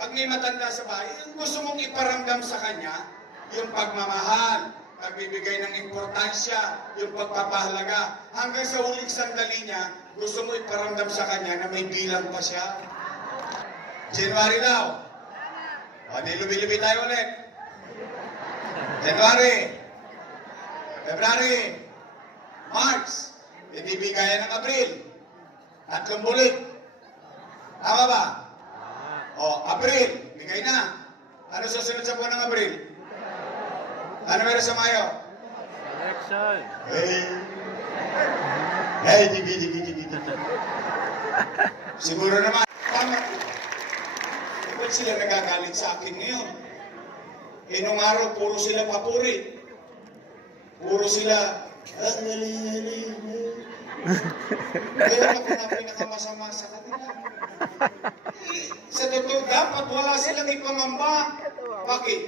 pag may matanda sa bahay, gusto mong iparamdam sa kanya, yung pagmamahal, pagbibigay ng importansya, yung pagpapahalaga. Hanggang sa huling sandali niya, gusto mo iparamdam sa kanya na may bilang pa siya. January daw. O, di lubi-lubi tayo ulit. January. February. March. Hindi bigayan ng Abril. Tatlong bulit. Tama ba? O, April. Bigay na. Ano susunod sa buwan ng Abril? Ano meron sa Mayo? Election. Hey. Hey, dibi, dibi, dibi, dibi. Siguro naman. Tama. Ba't sila nagagalit sa akin ngayon? Eh, nung araw, puro sila papuri. Puro sila, ang galing-galing. Kaya ako na pinakamasama sa kanila. Sa totoo, dapat wala silang ipangamba. Bakit?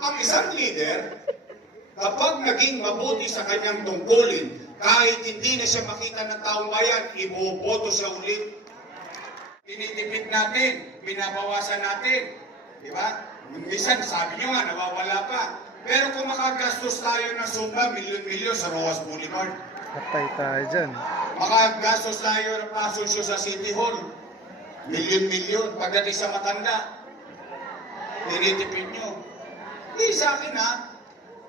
Ang isang leader, kapag naging mabuti sa kanyang tungkulin, kahit hindi na siya makita ng taong bayan, iboboto siya ulit. Tinitipid natin, binabawasan natin. Di ba? Minsan, sabi nyo nga, nawawala pa. Pero kung makagastos tayo ng sumba, milyon-milyon sa Rojas Boulevard. Patay tayo dyan. Makagastos tayo ng pasonsyo sa City Hall. Milyon-milyon. Pagdating sa matanda, tinitipid nyo. Hindi sa akin ha.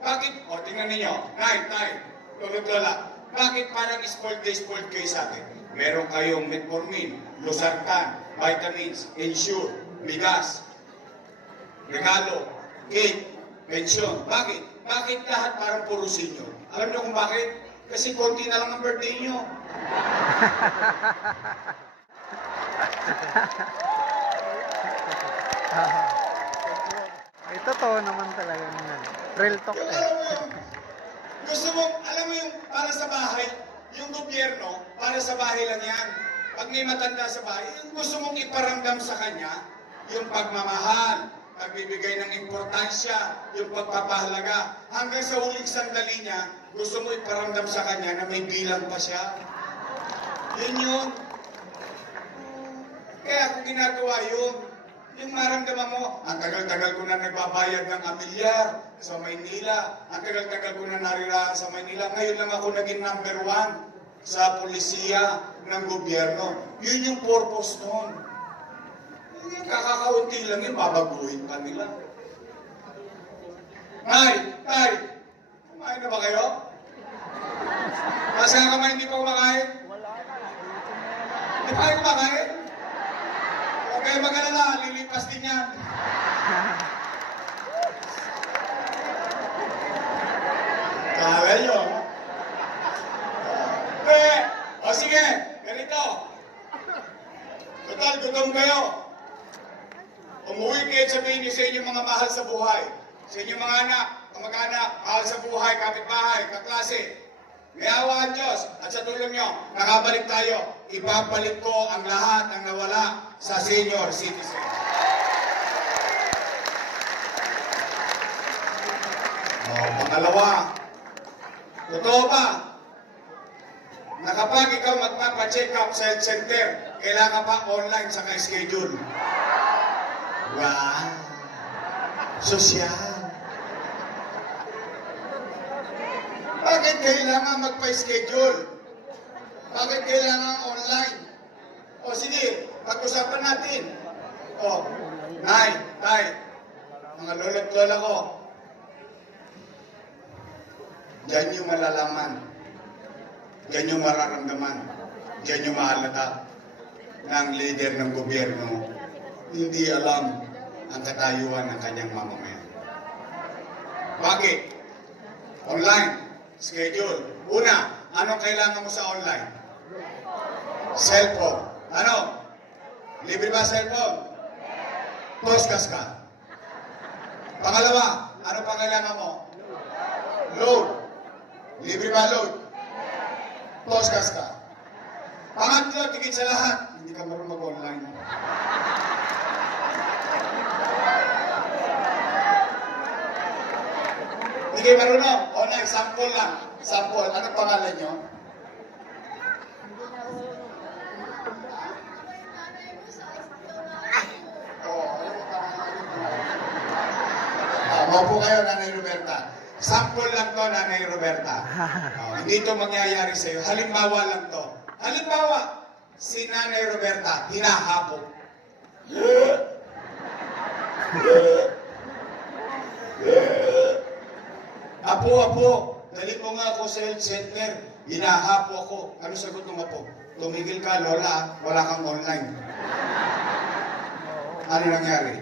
Bakit? O, tingnan ninyo. Nay, tay, tulog lola. Bakit parang spoiled day spoiled kayo sa akin? Meron kayong metformin, losartan, vitamins, insure, bigas, regalo, cake, pensyon. Bakit? Bakit lahat parang puro sinyo? Alam niyo kung bakit? Kasi konti na lang ang birthday niyo. Ay, totoo naman talaga naman. Real talk eh. gusto mo, alam mo yung para sa bahay, yung gobyerno, para sa bahay lang yan. Pag may matanda sa bahay, yung gusto mong iparamdam sa kanya, yung pagmamahal, pagbibigay ng importansya, yung pagpapahalaga. Hanggang sa huling sandali niya, gusto mo iparamdam sa kanya na may bilang pa siya. Yun yun. Kaya ako ginagawa yun. Yung maramdaman mo, ang tagal-tagal ko na nagbabayad ng amilyar sa Maynila. Ang tagal-tagal ko na narirahan sa Maynila. Ngayon lang ako naging number one sa polisiya ng gobyerno. Yun yung purpose nun. Yung kakakaunti lang yun, babaguhin pa nila. Nay, tay, kumain na ba kayo? Kasi nga kamay hindi pa kumakain? Hindi pa kayo kumakain? Huwag kayo mag-alala, lilipas din yan. Kala nyo. Eh, o sige, ganito. Total, gutom kayo. Umuwi kayo at sabihin niyo sa inyong mga mahal sa buhay. Sa inyong mga anak, kamag-anak, mahal sa buhay, kapitbahay, kaklase. May awa ang Diyos at sa tulong nyo, nakabalik tayo. Ibabalik ko ang lahat ng nawala sa senior citizen. Oh, pangalawa, totoo ba na kapag ikaw magpapa-check up sa health center, kailangan pa online sa schedule Wow! Sosyal! Bakit kailangan magpa-schedule? Bakit kailangan online? O sige, pag-usapan natin. O, nay, tay, mga lolo't lola ko, Diyan yung malalaman. Diyan yung mararamdaman. Diyan yung mahalata ng leader ng gobyerno. Hindi alam ang katayuan ng kanyang mamamayan. Bakit? Online. Schedule. Una, anong kailangan mo sa online? Cellphone. Ano? Libre ba cellphone? Postgas ka. Pangalawa, ano pa kailangan mo? Load. Libre ba load? Postgas ka. Pangatlo, tigit sa lahat, hindi ka marunong mag-online. Hindi kayo marunong. Online, sample lang. Sample. Ano pangalan nyo? Ano? Opo kayo, Nanay Roberta. Sample lang to, Nanay Roberta. Oh, hindi to mangyayari sa'yo. Halimbawa lang to. Halimbawa, si Nanay Roberta, hinahapok. Apo, apo, dali mo nga ako sa health center. Hinahapo ako. Ano sagot ng apo? Tumigil ka, Lola. Wala kang online. Ano nangyari?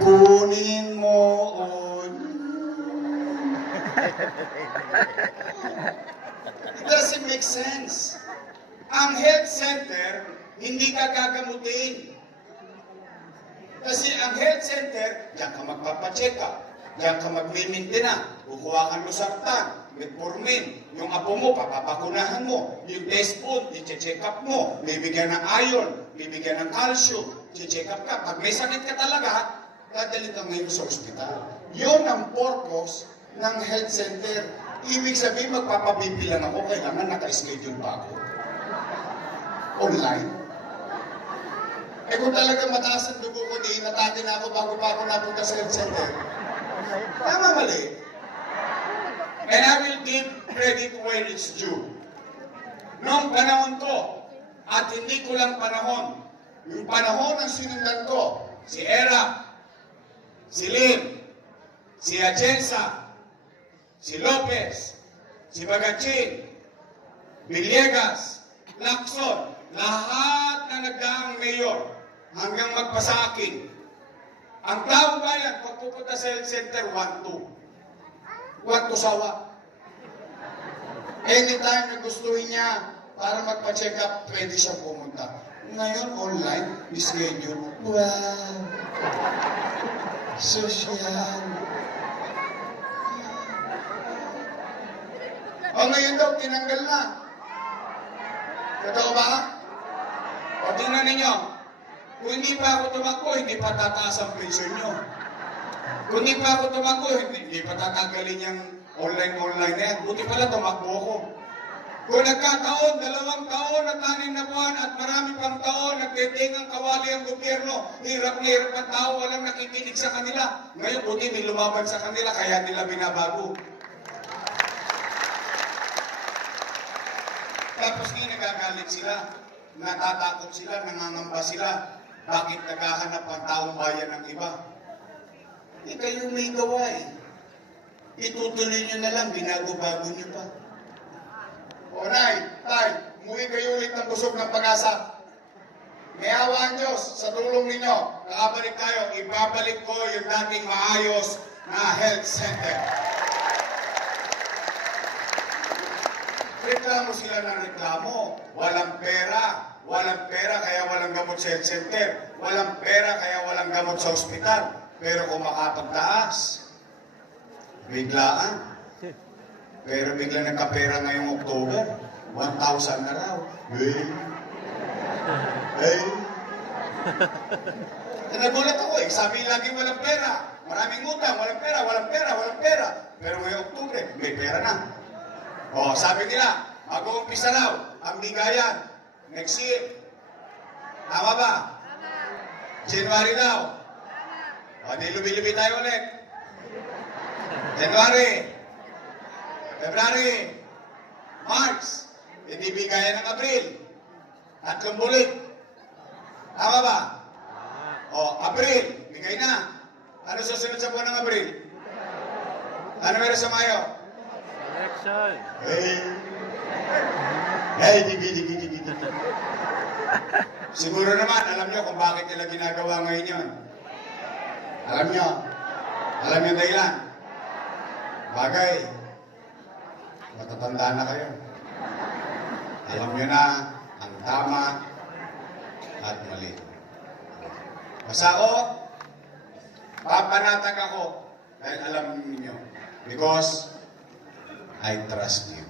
Kunin mo on. It doesn't make sense. Ang health center, hindi ka gagamutin. Kasi ang health center, diyan ka magpapacheck up. Diyan ka magmimintina. Kukuha ka ng sartan, metformin. Yung apo mo, papapakunahan mo. Yung test food, i-check up mo. Bibigyan ng iron, bibigyan ng calcium. I-check up ka. Pag may sakit ka talaga, dadali ka ngayon sa ospital. Yun ang purpose ng health center. Ibig sabihin, magpapabibi lang ako, kailangan naka-schedule pa ako. Online. Eh kung talaga mataas ang dugo ko, di inatake na ako bago pa ako napunta sa health center. Tama mali. And I will give credit where it's due. Noong panahon ko, at hindi ko lang panahon, yung panahon ng sinundan ko, si Era, si Lim, si Atienza, si Lopez, si Bagachin, Villegas, Lacson, lahat na nagdaang mayor hanggang magpasa akin. Ang taong bayan, pag pupunta sa health center, 1-2. 1-2 sawa. Anytime na gustuhin niya para magpa-check up, pwede siya pumunta. Ngayon, online, schedule. Wow! Social. O ngayon daw, tinanggal na. Totoo ba? O tingnan ninyo, kung hindi pa ako tumakbo, hindi pa tataas ang pensyon nyo. Kung hindi pa ako tumakbo, hindi, hindi pa tatanggalin yung online-online na yan. Buti pala tumakbo ako. Kung nagkataon, dalawang taon at anim na buwan at marami pang taon, nagtitingang kawali ang gobyerno, hirap na hirap ang tao, walang nakikinig sa kanila. Ngayon, buti may lumaban sa kanila, kaya nila binabago. Tapos ngayon nagagalit sila, natatakot sila, nangangamba sila. Bakit naghahanap ang taong bayan ng iba? Eh kayo may gawa eh. Itutuloy nyo na lang, binago-bago nyo pa. O nay, tay, umuwi kayo ulit ng busog ng pag-asa. May awa ang Diyos sa tulong ninyo. Nakabalik tayo, ibabalik ko yung dating maayos na health center. Reklamo sila ng reklamo. Walang pera. Walang pera kaya walang gamot sa health center. Walang pera kaya walang gamot sa ospital. Pero kung makapagtaas, biglaan. Pero bigla nagkapera ngayong October, 1,000 na raw. Hey! Hey! Nagulat ako eh. Sabi lagi walang pera. Maraming utang, walang pera, walang pera, walang pera. Pero ngayong October, may pera na. O, sabi nila, mag-uumpisa raw ang bigayan next year. Tama ba? January daw. O, di lubi-lubi tayo ulit. January. February. March. Hindi bigayan ng April. Tatlong bulit. Tama ba? O, April. Bigay na. Ano susunod sa buwan ng April? Ano meron sa Mayo? Election. Hey. Hey, digi, digi, digi, digi. Siguro naman, alam nyo kung bakit nila ginagawa ngayon yun. Alam nyo. Alam nyo dahilan. Bagay. Matatanda na kayo. Alam nyo na ang tama at mali. Basta ako, papanatag ako dahil alam niyo. Because I trust you.